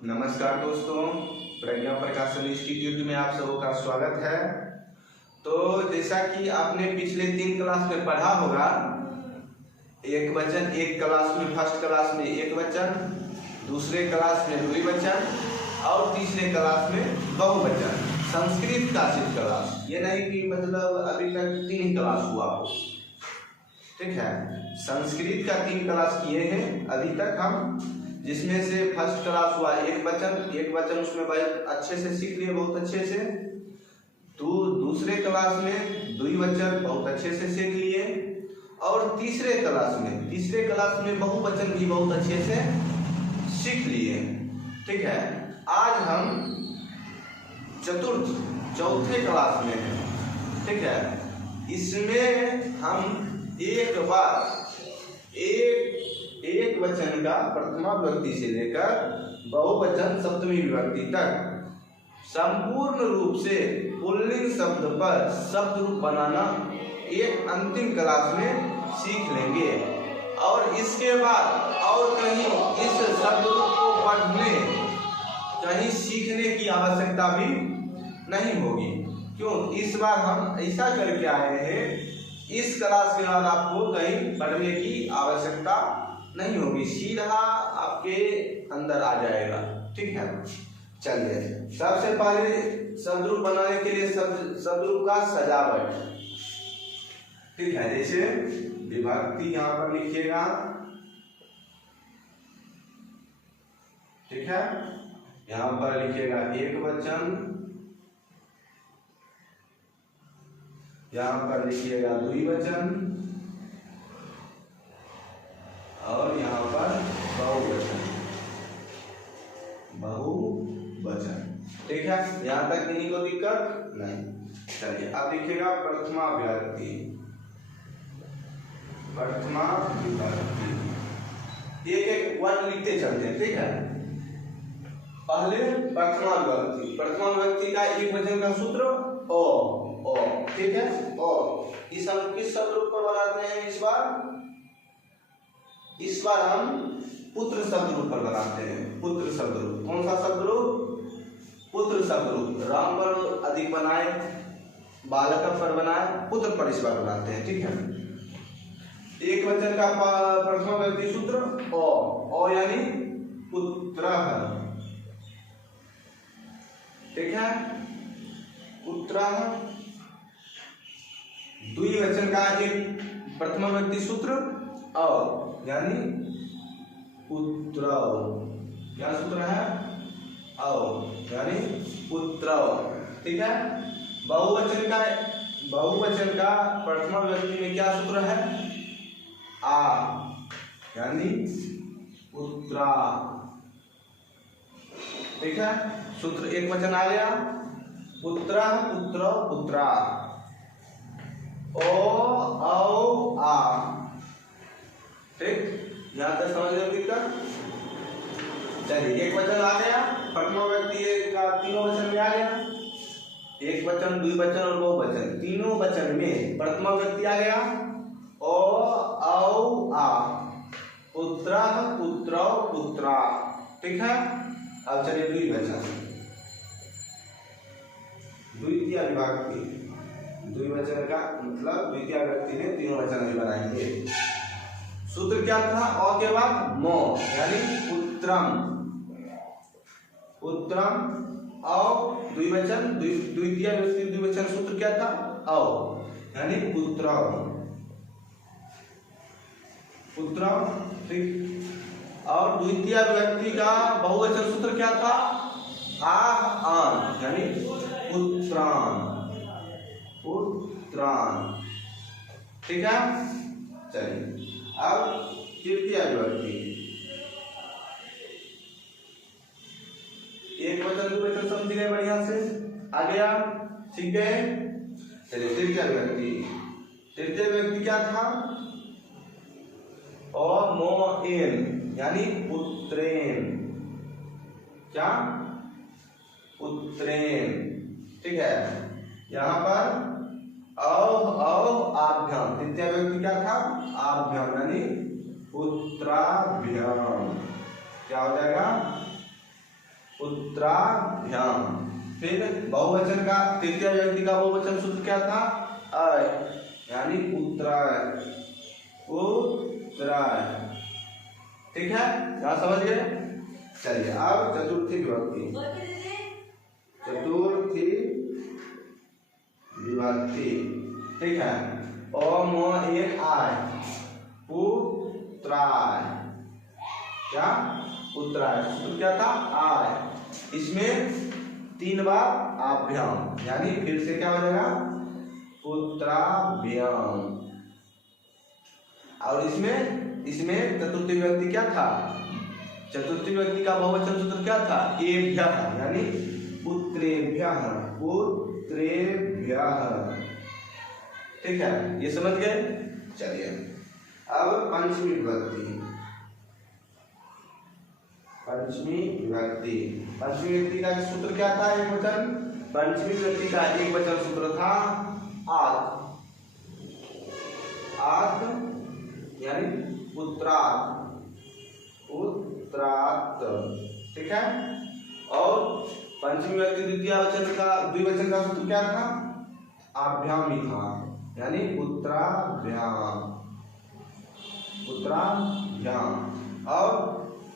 नमस्कार दोस्तों, प्रज्ञा प्रकाशन इंस्टीट्यूट में आप सबों का स्वागत है। तो जैसा कि आपने पिछले 3 क्लास में पढ़ा होगा, एक वचन एक क्लास में, फर्स्ट क्लास में एक वचन, दूसरे क्लास में द्विवचन और तीसरे क्लास में बहुवचन। संस्कृत का सिर्फ क्लास, ये नहीं कि मतलब अभी तक 3 क्लास हुआ हो, ठीक है। संस्कृत का 3 क्लास किए हैं अभी तक हम, जिसमें से फर्स्ट क्लास हुआ एक वचन उसमें अच्छे से सीख लिए, बहुत अच्छे से। दूसरे क्लास में द्विवचन बहुत अच्छे से सीख लिए, और तीसरे क्लास में बहुवचन भी बहुत अच्छे से सीख लिए, ठीक है। आज हम चौथे क्लास में हैं, ठीक है। इसमें हम एक बार एक वचन का प्रथमा विभक्ति से लेकर बहुवचन सप्तमी विभक्ति तक संपूर्ण रूप से पुल्लिंग शब्द पर शब्द रूप बनाना एक अंतिम क्लास में सीख लेंगे, और इसके बाद और कहीं इस शब्द रूप को पढ़ने, कहीं सीखने की आवश्यकता भी नहीं होगी। क्यों? इस बार हम ऐसा करके आए हैं, इस क्लास के बाद आपको कहीं पढ़ने की आवश्यकता नहीं होगी, सीधा आपके अंदर आ जाएगा, ठीक है। चलिए, सबसे पहले शब्द रूप बनाने के लिए शब्द रूप का सजावट, ठीक है। जैसे विभक्ति यहाँ पर लिखिएगा, ठीक है। यहाँ पर लिखिएगा एक वचन, यहाँ पर लिखिएगा द्विवचन, और यहाँ पर बहुवचन, ठीक है। यहाँ तक किसी को दिक्कत नहीं। चलिए, अब लिखिएगा प्रथमा विभक्ति। एक वर्ड लिखते चलते हैं, ठीक है। पहले प्रथमा विभक्ति का एक वचन का सूत्र ओ, ठीक है। ओ इस हम किस शब्द रूप पर बनाते हैं? इस बार हम पुत्र शब्द रूप पर बनाते हैं। पुत्र शब्द रूप, कौन सा शब्द रूप? पुत्र शब्द रूप। राम पर अधिक बनाए, बालक पर बनाए, पुत्र पर इस बार बनाते हैं, ठीक है। एक वचन का प्रथमा विभक्ति सूत्र ओ यानी पुत्र, ठीक है, पुत्र। द्विवचन का एक प्रथमा विभक्ति सूत्र औ यानी पुत्र, क्या सूत्र है? औ यानी पुत्र, ठीक है। बहुवचन का प्रथमा विभक्ति में क्या सूत्र है? आ यानी पुत्रा, ठीक है। सूत्र एक वचन आ गया, पुत्र, पुत्र, पुत्रा। ओ औ आ, ठीक। यहाँ तक समझ लो दिक्कत। चलिए, एक वचन आ गया, प्रथमा विभक्ति का तीनों वचन में आ गया, एक वचन, द्विवचन और बहुवचन। तीनों वचन में प्रथमा विभक्ति आ गया, ओ औ आ, पुत्र, पुत्र, पुत्रा, ठीक है। अब चलिए द्विवचन, द्वितीय विभक्ति। द्विवचन का मतलब द्वितीय विभक्ति में तीनों वचन भी बनाएंगे। सूत्र क्या था? अ के बाद मो यानी पुत्रम, और द्विवचन, द्वितीय विभक्ति द्विवचन सूत्र क्या था? औ यानी पुत्र, ठीक। और द्वितीय विभक्ति का बहुवचन सूत्र क्या था? आन यानी पुत्रान, ठीक है। चलिए, अब तृतीय विभक्ति, एक वचन द्विवचन समझ गए बढ़िया से, आ गया, ठीक है। चलिए, तृतीय विभक्ति क्या था? और मोएन यानी पुत्रेन, क्या? पुत्रेन, ठीक है। यहाँ पर आभ्याम, तृतीय विभक्ति क्या था? आभ्याम यानी पुत्राभ्याम, क्या हो जाएगा? पुत्राभ्याम। फिर बहुवचन का तृतीय व्यक्ति का बहुवचन सूत्र क्या था? अय, यानी पुत्राय, पुत्राय। ठीक है, यहाँ समझ गए? चलिए अब चतुर्थी विभक्ति। चतुर्थी विभक्ति, ठीक है। ओम एक आय, पुत्राय। क्या? पुत्राय। सूत्र क्या था? आय। इसमें 3 बार आभ्याम, यानी फिर से क्या हो जाएगा? पुत्राभ्याम। और इसमें चतुर्थी विभक्ति क्या था? चतुर्थी विभक्ति का बहुवचन सूत्र क्या था? एभ्यः, यानी पुत्रेभ्यः, पुत्रेभ्यः। ठीक है, ये समझ गए? चलिए अब पंचमी विभक्ति। पंचमी विभक्ति, पंचमी विभक्ति का सूत्र क्या था? एक वचन। पंचमी विभक्ति का एक वचन सूत्र था आत। आत यानी पुत्रात, पुत्रात। ठीक है। और पंचमी विभक्ति द्विवचन का सूत्र क्या था? आभ्याम ही था, यानी पुत्राभ्याम, पुत्राभ्याम। और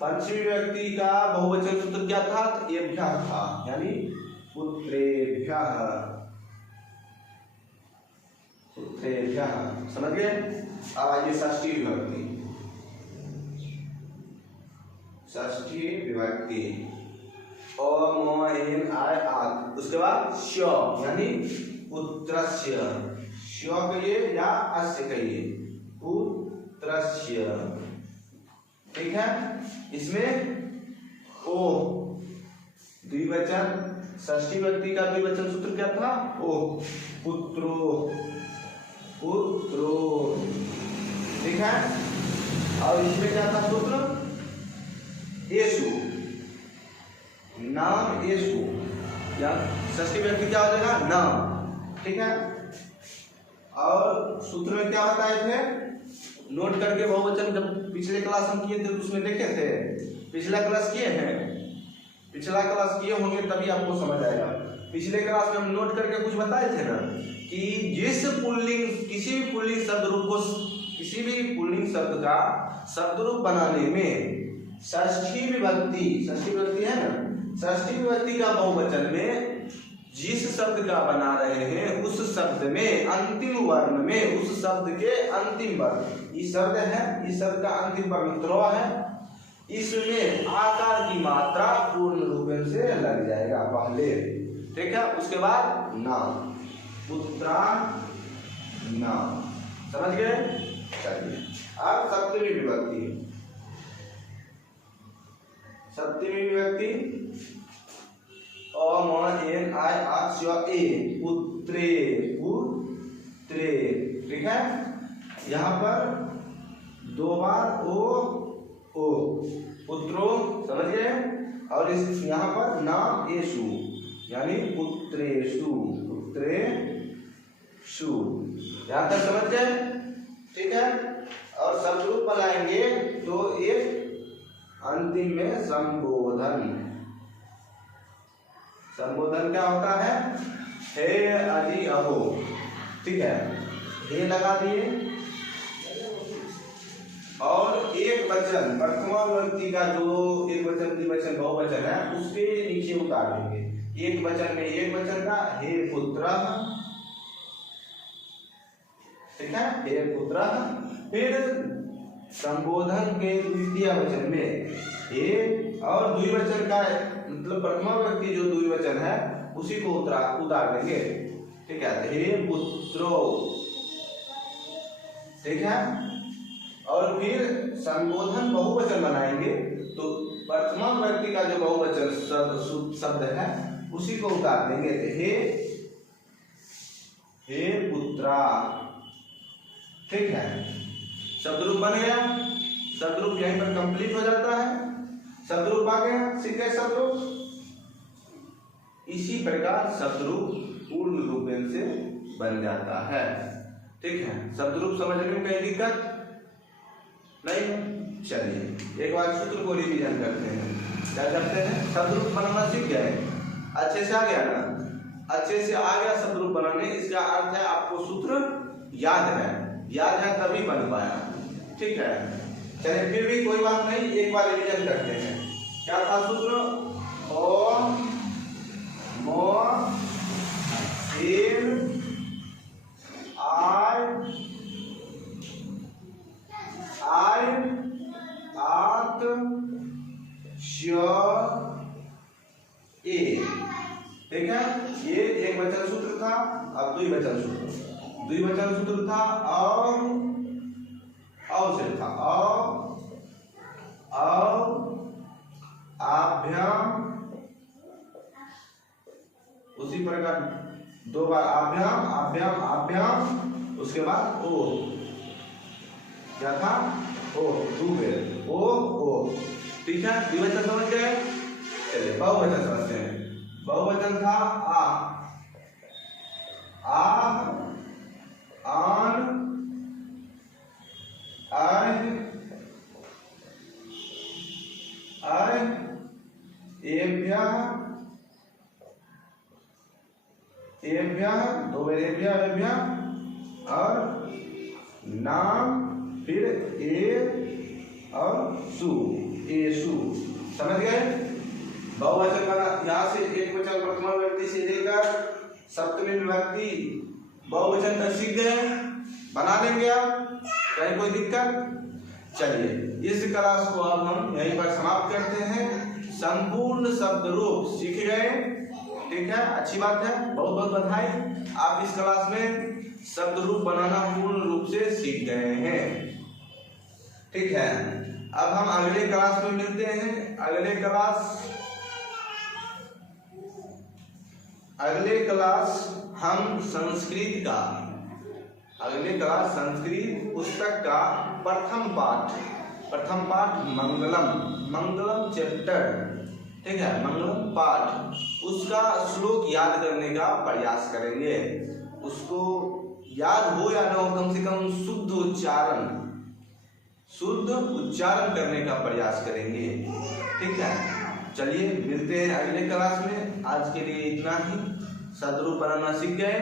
पंचमी विभक्ति का बहुवचन सूत्र क्या था? एभ्यः था, यानी पुत्रेभ्यः, पुत्रेभ्यः। समझ गए? अब आइए षष्ठी विभक्ति। षष्ठी विभक्ति ओम एन आय आत, उसके बाद श्य यानी पुत्रस्य। श्य कहिए या अस्य कहिए, पुत्रस्य। ठीक है। इसमें ओ द्विवचन, षष्ठी विभक्ति का द्विवचन सूत्र क्या था? ओ, पुत्रो, पुत्रो। ठीक है। और इसमें क्या था सूत्र? येसु, नाम येसु, या षष्ठी विभक्ति क्या हो जाएगा? नाम। ठीक है। और सूत्र में क्या बताए थे? नोट करके बहुवचन, जब पिछले क्लास हम किए थे तो उसमें देखे थे। पिछला क्लास किए हैं? पिछला क्लास किए होंगे तभी आपको समझ आएगा। पिछले क्लास में हम नोट करके कुछ बताए थे ना कि जिस पुल्लिंग, किसी भी पुल्लिंग शब्द रूप को, किसी भी पुल्लिंग शब्द का शब्द रूप बनाने में षष्ठी विभक्ति है ना, षष्ठी विभक्ति का बहुवचन में जिस शब्द का बना रहे हैं उस शब्द में अंतिम वर्ण में, उस शब्द के अंतिम वर्ण, ये शब्द है, इस शब्द का अंतिम वर्ण त्रो है, इसमें आकार की मात्रा पूर्ण रूप से लग जाएगा पहले। ठीक है। उसके बाद नाम, पुत्रा नाम। समझ गए? चलिए अब सप्तमी विभक्ति। सप्तमी विभक्ति ओम एन आय आत स्व ए, पुत्रे, पुत्रे। ठीक है। यहाँ पर 2 बार ओ, पुत्रो। समझ गए? और इस यहाँ पर नाम येसु, यानी पुत्रेषु, पुत्रेषु। यहाँ तक समझ गए? ठीक है। और शब्द रूप बनाएंगे तो एक अंतिम में संबोधन। संबोधन क्या होता है? हे अजी अहो। ठीक है। हे लगा दिए और एक वचन, वर्तमान व्यक्ति का जो एक वचन, द्विवचन, बहुवचन है उसके नीचे उतार देंगे। एक वचन में एक वचन का हे पुत्र। ठीक है, हे पुत्र। फिर संबोधन के द्वितीय वचन में हे, और द्विवचन का मतलब प्रथमा व्यक्ति जो द्विवचन है उसी को उतार देंगे। ठीक है, हे पुत्रो। ठीक है। और फिर संबोधन बहुवचन बनाएंगे तो प्रथमा व्यक्ति का जो बहुवचन शब्द है उसी को उतार देंगे। हे पुत्रा। ठीक है, शब्द रूप बन गया। शब्द रूप यहीं पर कंप्लीट हो जाता है। शब्द रूप आ गया, सीख गए शब्द रूप। इसी प्रकार शब्द रूप पूर्ण रूप से बन जाता है। ठीक है, शब्द रूप समझने में कहीं दिक्कत नहीं? चलिए एक बार सूत्र को रिवीजन करते हैं। क्या करते हैं, शब्द रूप बनाना सीख गए, अच्छे से आ गया ना, अच्छे से आ गया शब्द रूप बनाने। इसका अर्थ है आपको सूत्र याद है तभी बन पाया, ठीक है। चलिए फिर भी कोई बात नहीं, एक बार रिवीजन करते हैं। क्या था सूत्र, ओ मो इन आई आत ए, ठीक है। ये एक वचन सूत्र था। अब द्विवचन सूत्र था से था आभ्याम, उसी प्रकार दो बार आभ्याम, उसके बाद ओ, क्या था, ओ, दो बेर ओ, ठीक है। द्विवचन समझ गए। चलिए बहुवचन समझते हैं। बहुवचन था आ, आन, एभ्यः, दो बार एभ्यः, और नाम, फिर ए और सु, समझ गए। बहुवचन बना, यहाँ से एक वचन प्रथमा व्यक्ति से लेकर सप्तमी विभक्ति बहुवचन तक सीख गए, बना लेंगे आप, कहीं कोई दिक्कत। चलिए इस क्लास को अब हम यहीं पर समाप्त करते हैं। संपूर्ण शब्द रूप सीख गए, ठीक है, अच्छी बात है, बहुत बहुत बधाई। आप इस क्लास में शब्द रूप बनाना पूर्ण रूप से सीख गए हैं, ठीक है। अब हम अगले क्लास में मिलते हैं। अगले क्लास हम संस्कृत पुस्तक का प्रथम पाठ मंगलम चैप्टर, ठीक है, मंगलम पाठ, उसका श्लोक याद करने का प्रयास करेंगे। उसको याद हो या ना हो, कम से कम शुद्ध उच्चारण करने का प्रयास करेंगे, ठीक है। चलिए मिलते हैं अगले क्लास में। आज के लिए इतना ही। शब्द रूप बनाना सीख गए,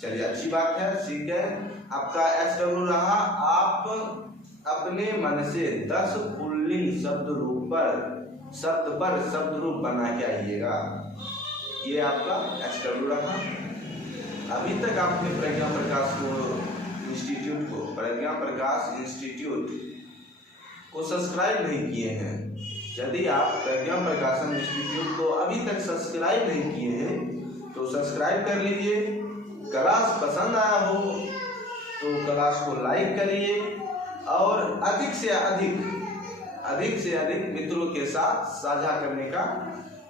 चलिए अच्छी बात है, सीख गए। आपका SW रहा, आप अपने मन से 10 पुल्लिंग शब्द पर शब्द रूप बना के आइएगा। ये आपका SW रहा। अभी तक आपने प्रज्ञा प्रकाश इंस्टीट्यूट को सब्सक्राइब नहीं किए हैं। यदि आप प्रज्ञा प्रकाशन इंस्टीट्यूट को अभी तक सब्सक्राइब नहीं किए हैं तो सब्सक्राइब कर लीजिए। क्लास पसंद आया हो तो क्लास को लाइक करिए और अधिक से अधिक मित्रों के साथ साझा करने का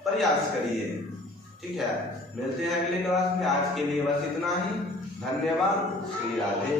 प्रयास करिए, ठीक है। मिलते हैं अगले क्लास में। आज के लिए बस इतना ही। धन्यवाद। श्री राधे।